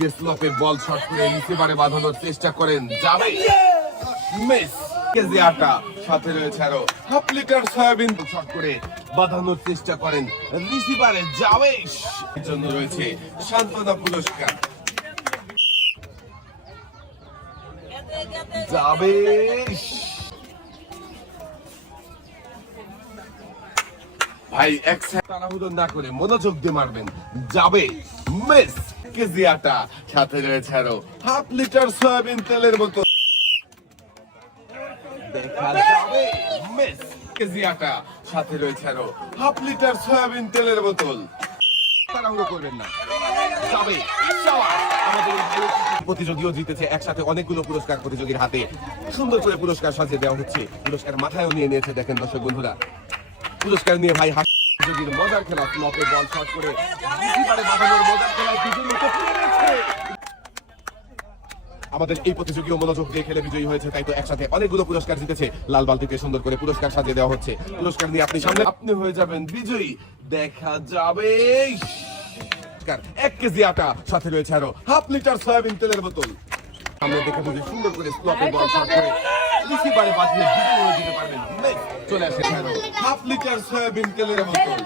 স্লপে বল shot করে রিসিভারে বাঁধানোর চেষ্টা করেন, যাবে মিস। কেজি আটা, সাথে রয়েছে আরো হাফ লিটার সয়াবিন শট করে বাঁধানোর চেষ্টা করেন, রিসিভারে যাবে। এর জন্য রয়েছে সান্ত্বনা পুরস্কার, যাবে। ভাই এক সেকেন্ড তাড়াহুড়ো না করে মনোযোগ দিয়ে মারবেন, যাবে মিস। কেজি আটা, সাথে রয়েছে আরো হাফ লিটার সয়াবিন তেলের বোতল, দেখা যাবে মিস। কেজি আটা, সাথে রয়েছে আরো হাফ লিটার সয়াবিন তেলের বোতল, তাড়াহুড়ো করবেন না, যাবে। আমাদের প্রতিযোগীও জিতেছে, একসাথে অনেকগুলো পুরস্কার প্রতিযোগীর হাতে সুন্দর করে পুরস্কার সাজিয়ে দেওয়া হচ্ছে, পুরস্কার মাথায়ও নিয়ে নিয়েছে। দেখেন দর্শক বন্ধুরা, পুরস্কার নিয়ে ভাই প্রতিযোগীর মজার খেলা, স্লপে বল শট করে রিসিভারে বাঁধানোর মজার খেলায় বিজয়ী হতে পেরেছে। আমাদের এই প্রতিযোগীও মনোযোগ দিয়ে খেলে বিজয়ী হয়েছে, তাই তো একসাথে অনেকগুলো পুরস্কার জিতেছে। লাল বালতিতে সুন্দর করে পুরস্কার সাজিয়ে দেওয়া হচ্ছে, পুরস্কার নিয়ে আপনি সামনে আপনি হয়ে যাবেন বিজয়ী, দেখা যাবে। 1 কেজি আটা, সাথে রয়েছে আরো হাফ লিটার সয়াবিন তেলের বোতল। আমরা দেখে বুঝে সুন্দর করে স্লপে বল শট করে রিসিভারে বাঁধিয়ে বিজয়ী হয়ে যেতে পারবেন। চলে আসে হাফ লিটার সয়াবিন তেলের বোতল।